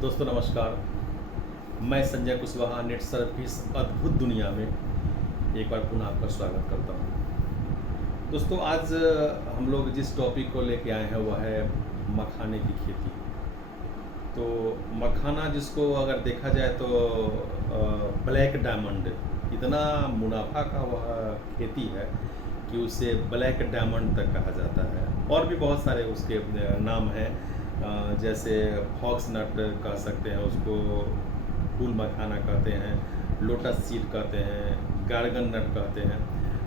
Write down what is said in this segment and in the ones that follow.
दोस्तों नमस्कार। मैं संजय कुशवाहा नेट सर्विस अद्भुत दुनिया में एक बार पुनः आपका स्वागत करता हूं। दोस्तों आज हम लोग जिस टॉपिक को लेके आए हैं वह है मखाने की खेती। तो मखाना जिसको अगर देखा जाए तो ब्लैक डायमंड इतना मुनाफा का वह खेती है कि उसे ब्लैक डायमंड तक कहा जाता है। और भी बहुत सारे उसके नाम हैं, जैसे फॉक्स नट कह सकते हैं उसको, फूल मखाना कहते हैं, लोटस सीड कहते हैं, गार्गन नट कहते हैं।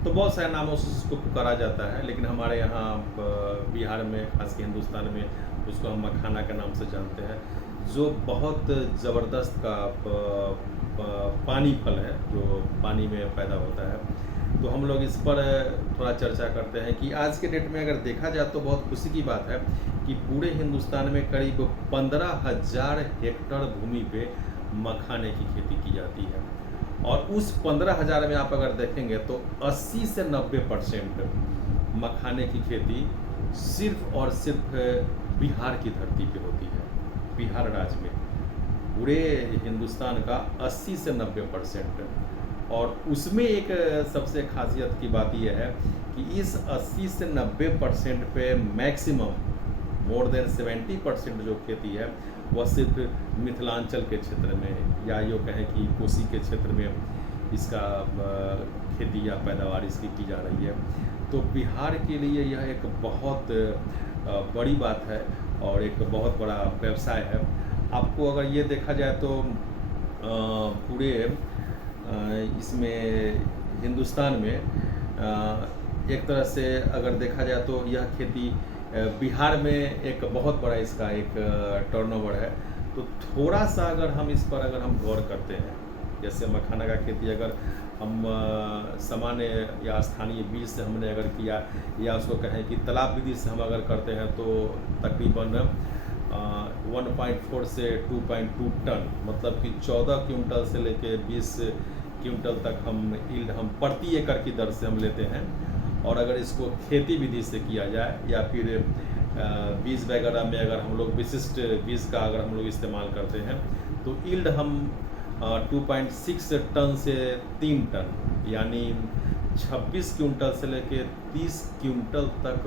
तो बहुत सारे नामों से उसको पुकारा जाता है, लेकिन हमारे यहाँ बिहार में, खास के हिंदुस्तान में, उसको हम मखाना के नाम से जानते हैं, जो बहुत ज़बरदस्त का पानी फल है जो पानी में पैदा होता है। तो हम लोग इस पर थोड़ा चर्चा करते हैं कि आज के डेट में अगर देखा जाए तो बहुत खुशी की बात है कि पूरे हिंदुस्तान में करीब 15,000 हेक्टेयर भूमि पे मखाने की खेती की जाती है। और उस 15,000 में आप अगर देखेंगे तो 80 से 90% मखाने की खेती सिर्फ और सिर्फ बिहार की धरती पे होती है। बिहार राज्य में पूरे हिंदुस्तान का 80 से 90%। और उसमें एक सबसे खासियत की बात यह है कि इस 80 से 90% पे मैक्सिमम मोर देन 70% जो खेती है वह सिर्फ मिथिलांचल के क्षेत्र में, या यूँ कहें कि कोसी के क्षेत्र में इसका खेती या पैदावार इसकी की जा रही है। तो बिहार के लिए यह एक बहुत बड़ी बात है और एक बहुत बड़ा व्यवसाय है। आपको अगर ये देखा जाए तो पूरे इसमें हिंदुस्तान में एक तरह से अगर देखा जाए तो यह खेती बिहार में एक बहुत बड़ा इसका एक टर्नओवर है। तो थोड़ा सा अगर हम इस पर अगर हम गौर करते हैं, जैसे मखाना का खेती अगर हम सामान्य या स्थानीय बीज से हमने अगर किया, या उसको कहें कि तालाब विधि से हम अगर करते हैं, तो तकरीबन 1.4 से 2.2 टन, मतलब कि 14 क्विंटल से लेके 20 क्विंटल तक हम यील्ड हम प्रति एकड़ की दर से हम लेते हैं। और अगर इसको खेती विधि से किया जाए या फिर बीज वगैरह में अगर हम लोग विशिष्ट बीज का अगर हम लोग इस्तेमाल करते हैं, तो यील्ड हम 2.6 टन से 3 टन, यानी 26 क्विंटल से लेके 30 क्विंटल तक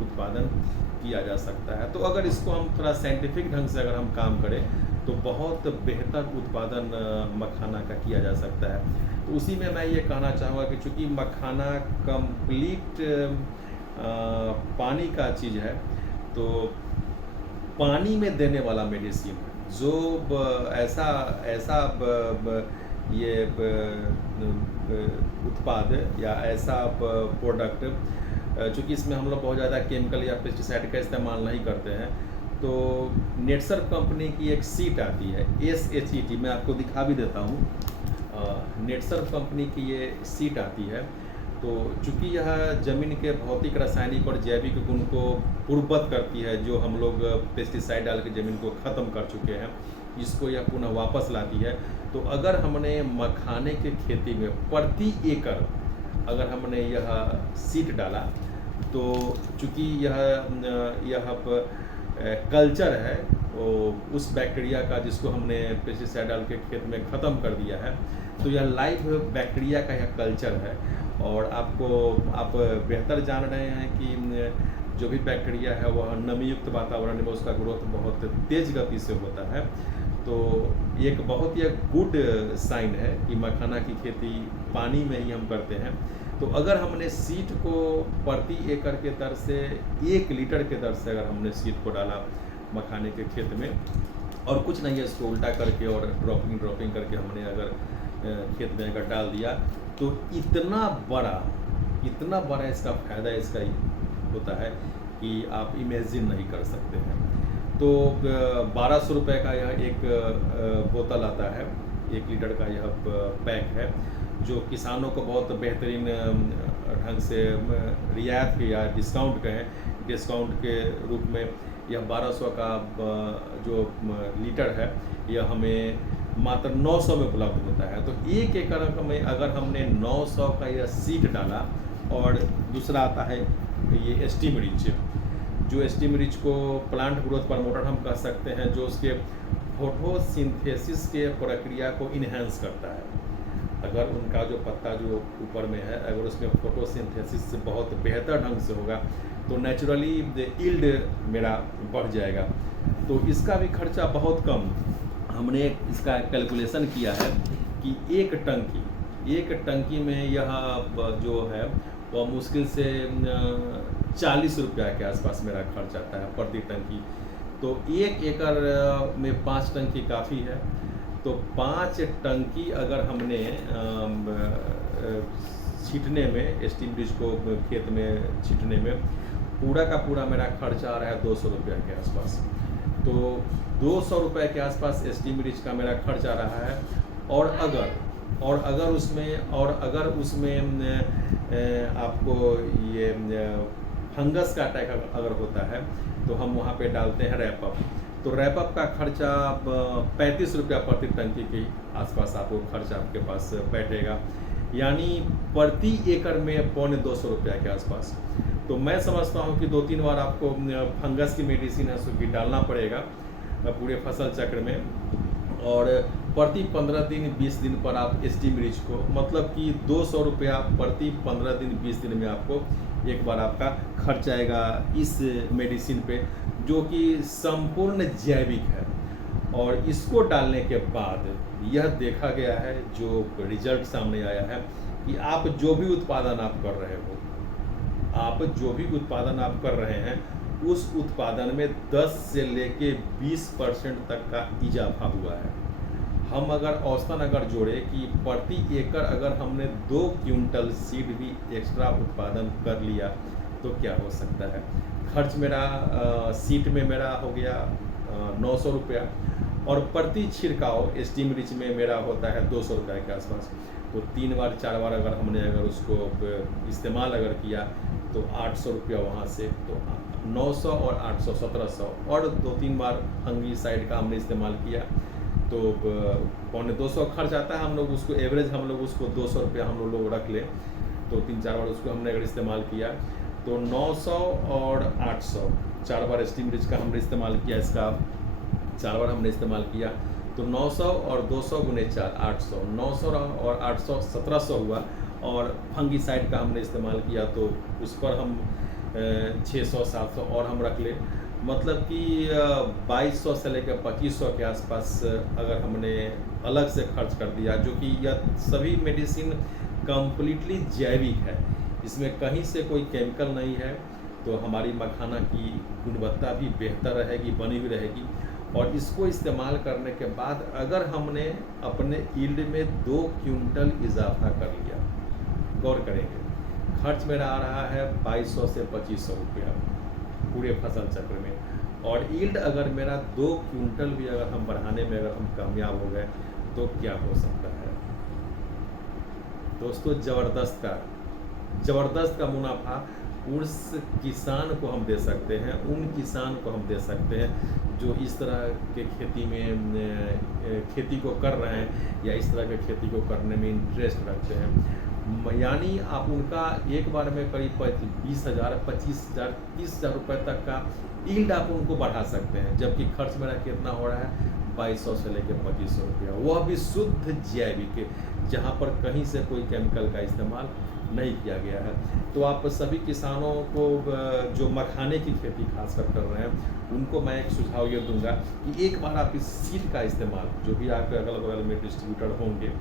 उत्पादन किया जा सकता है। तो अगर इसको हम थोड़ा साइंटिफिक ढंग से अगर हम काम करें तो बहुत बेहतर उत्पादन मखाना का किया जा सकता है। तो उसी में मैं ये कहना चाहूँगा कि चूँकि मखाना कंप्लीट पानी का चीज़ है, तो पानी में देने वाला मेडिसिन जो ऐसा ये उत्पाद या ऐसा प्रोडक्ट, चूँकि इसमें हम लोग बहुत ज़्यादा केमिकल या पेस्टिसाइड का इस्तेमाल नहीं करते हैं, तो नेटसर्फ कंपनी की एक सीट आती है SHET, मैं आपको दिखा भी देता हूँ। नेटसर्फ कंपनी की ये सीट आती है। तो चूँकि यह ज़मीन के भौतिक, रासायनिक और जैविक गुण को पूर्ववत करती है, जो हम लोग पेस्टिसाइड डाल के ज़मीन को ख़त्म कर चुके हैं, इसको यह पुनः वापस लाती है। तो अगर हमने मखाने की खेती में प्रति एकड़ अगर हमने यह सीड डाला, तो चूँकि यह कल्चर है, वो उस बैक्टीरिया का जिसको हमने पेस्टिसाइड डाल के खेत में ख़त्म कर दिया है, तो यह लाइव बैक्टीरिया का यह कल्चर है। और आप बेहतर जान रहे हैं कि जो भी बैक्टीरिया है वह नमीयुक्त वातावरण में उसका ग्रोथ बहुत तेज़ गति से होता है। तो एक बहुत ही गुड साइन है कि मखाना की खेती पानी में ही हम करते हैं। तो अगर हमने सीड को प्रति एकड़ के दर से 1 लीटर के दर से अगर हमने सीड को डाला मखाने के खेत में, और कुछ नहीं है, इसको उल्टा करके और ड्रॉपिंग करके हमने अगर खेत में अगर डाल दिया, तो इतना बड़ा इसका फ़ायदा इसका होता है कि आप इमेजिन नहीं कर सकते हैं। तो 1200 रुपये का यह एक बोतल आता है, 1 लीटर का यह पैक है, जो किसानों को बहुत बेहतरीन ढंग से रियायत के या डिस्काउंट के रूप में यह 1200 का जो लीटर है यह हमें मात्र 900 में उपलब्ध होता है। तो 1 एकड़ में अगर हमने 900 का यह सीड डाला, और दूसरा आता है ये स्टीम रिच, जो एस्टीम रिच को प्लांट ग्रोथ प्रमोटर हम कह सकते हैं, जो उसके फोटोसिंथेसिस के प्रक्रिया को इन्हेंस करता है। अगर उनका जो पत्ता जो ऊपर में है, अगर उसमें फोटोसिंथेसिस से बहुत बेहतर ढंग से होगा तो नेचुरली यील्ड मेरा बढ़ जाएगा। तो इसका भी खर्चा बहुत कम, हमने इसका कैलकुलेशन किया है कि एक टंकी में यह जो है वह मुश्किल से 40 रुपया के आसपास मेरा खर्च आता है प्रति टंकी। तो 1 एकड़ में 5 टंकी काफ़ी है। तो 5 टंकी अगर हमने छींटने में, एस्टीम रिच को खेत में छींटने में पूरा का पूरा मेरा खर्चा आ रहा है 200 रुपया के आसपास। तो 200 रुपये के आसपास एस्टीम रिच का मेरा खर्च आ रहा है। और अगर उसमें आपको ये फंगस का अटैक अगर होता है तो हम वहाँ पे डालते हैं रैपअप। तो रैपअप का खर्चा 35 रुपया प्रति टंकी के आसपास आपको खर्चा आपके पास बैठेगा, यानी प्रति एकड़ में 250 रुपया के आसपास। तो मैं समझता हूँ कि 2-3 बार आपको फंगस की मेडिसिन है उसकी डालना पड़ेगा पूरे फसल चक्र में। और प्रति 15 दिन 20 दिन पर आप एस्टीम रिच को, मतलब कि 200 रुपया प्रति 15 दिन 20 दिन में आपको एक बार आपका खर्च आएगा इस मेडिसिन पे, जो कि संपूर्ण जैविक है। और इसको डालने के बाद यह देखा गया है, जो रिजल्ट सामने आया है, कि आप जो भी उत्पादन आप कर रहे हैं उस उत्पादन में 10 से लेके 20% तक का इजाफा हुआ है। हम अगर औसतन अगर जोड़े कि प्रति एकड़ अगर हमने 2 क्विंटल सीड भी एक्स्ट्रा उत्पादन कर लिया तो क्या हो सकता है। खर्च मेरा सीट में मेरा हो गया 900 रुपया, और प्रति छिड़काव एस्टीम रिच में मेरा होता है 200 रुपये के आसपास। तो 3 बार 4 बार अगर हमने उसको इस्तेमाल अगर किया तो 800 रुपया वहाँ से, तो 900 और 800 1700, और 2-3 बार फंगीसाइड का हमने इस्तेमाल किया तो 250 खर्च आता है। हम लोग उसको एवरेज 200 रुपया हम लोग रख लें, तो 3-4 बार उसको हमने अगर इस्तेमाल किया तो 900 और 800, 4 बार एस्टीम रिच का हमने इस्तेमाल किया, इसका 4 बार हमने इस्तेमाल किया तो 900 और 200 गुने 4 800, 900 और 800 1700 हुआ। और फंगीसाइड का हमने इस्तेमाल किया तो उस पर हम 600 700 और हम रख ले, मतलब कि 2200 से लेकर 2500 के आसपास अगर हमने अलग से खर्च कर दिया, जो कि यह सभी मेडिसिन कम्प्लीटली जैविक है, इसमें कहीं से कोई केमिकल नहीं है। तो हमारी मखाना की गुणवत्ता भी बेहतर रहेगी, बनी हुई रहेगी। और इसको इस्तेमाल करने के बाद अगर हमने अपने यील्ड में 2 क्विंटल इजाफा कर लिया, गौर करेंगे खर्च मेरा आ रहा है 2200 से 2500 रुपया पूरे फसल चक्र में। और यील्ड अगर मेरा 2 क्विंटल भी अगर हम बढ़ाने में अगर हम कामयाब हो गए तो क्या हो सकता है दोस्तों। ज़बरदस्त का मुनाफा उस किसान को हम दे सकते हैं, उन किसान को हम दे सकते हैं जो इस तरह के खेती को कर रहे हैं या इस तरह के खेती को करने में इंटरेस्ट रखते हैं। यानी आप उनका एक बार में करीब 20,000 25,000 30,000 रुपये तक का यील्ड आप उनको बढ़ा सकते हैं, जबकि खर्च मेरा कितना हो रहा है 2200 से लेकर 2500 रुपया, वह भी शुद्ध जैविक, जहाँ पर कहीं से कोई केमिकल का इस्तेमाल नहीं किया गया है। तो आप सभी किसानों को जो मखाने की खेती खासकर कर रहे हैं उनको मैं एक सुझाव ये दूंगा कि एक बार आप इस सीड का इस्तेमाल, जो भी आपके अगल बगल में डिस्ट्रीब्यूटर होंगे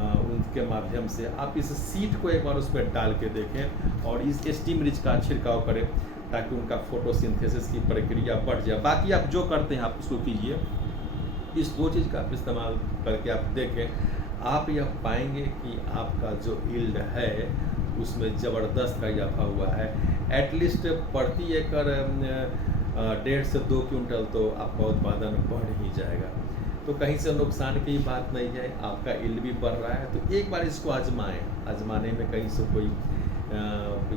उनके माध्यम से आप इस सीड को एक बार उसमें डाल के देखें और इस एस्टीम रिच का छिड़काव करें, ताकि उनका फोटोसिंथेसिस की प्रक्रिया बढ़ जाए। बाकी आप जो करते हैं आप उसको कीजिए, इस 2 चीज़ का आप इस्तेमाल करके आप देखें, आप यह पाएंगे कि आपका जो यील्ड है उसमें ज़बरदस्त का इजाफा हुआ है। एटलीस्ट प्रति एकड़ 1.5 से 2 क्विंटल तो आपका उत्पादन बढ़ ही जाएगा। तो कहीं से नुकसान की बात नहीं है, आपका यील्ड भी बढ़ रहा है। तो एक बार इसको आजमाने में कहीं से कोई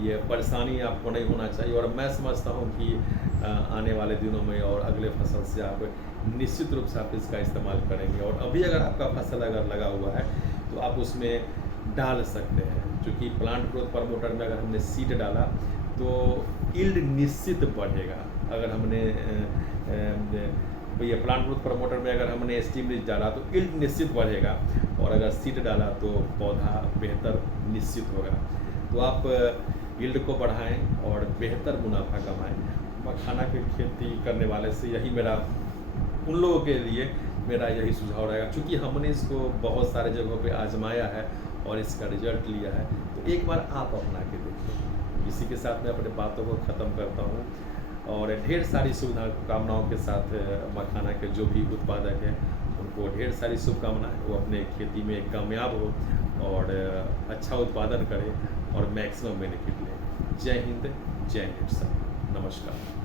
ये परेशानी आपको नहीं होना चाहिए। और मैं समझता हूँ कि आने वाले दिनों में और अगले फसल से आप निश्चित रूप से आप इसका इस्तेमाल करेंगे। और अभी अगर आपका फसल अगर लगा हुआ है तो आप उसमें डाल सकते हैं, क्योंकि प्लांट ग्रोथ प्रमोटर में अगर हमने सीड डाला तो यील्ड निश्चित बढ़ेगा। अगर हमने भैया प्लांट ग्रोथ प्रमोटर में अगर हमने स्टीम रिच डाला तो यील्ड निश्चित बढ़ेगा, और अगर सीड डाला तो पौधा बेहतर निश्चित होगा। तो आप यील्ड को बढ़ाएं और बेहतर मुनाफा कमाएं। मखाना की खेती करने वाले से यही मेरा, उन लोगों के लिए मेरा यही सुझाव रहेगा, क्योंकि हमने इसको बहुत सारे जगहों पे आजमाया है और इसका रिजल्ट लिया है। तो एक बार आप अपना के देखिए। इसी के साथ मैं अपने बातों को ख़त्म करता हूँ, और ढेर सारी शुभकामनाओं के साथ मखाना के जो भी उत्पादक हैं उनको ढेर सारी शुभकामनाएं। वो अपने खेती में कामयाब हो और अच्छा उत्पादन करें और मैक्सिमम बेनिफिट लें। जय हिंद, जय नेट सर, नमस्कार।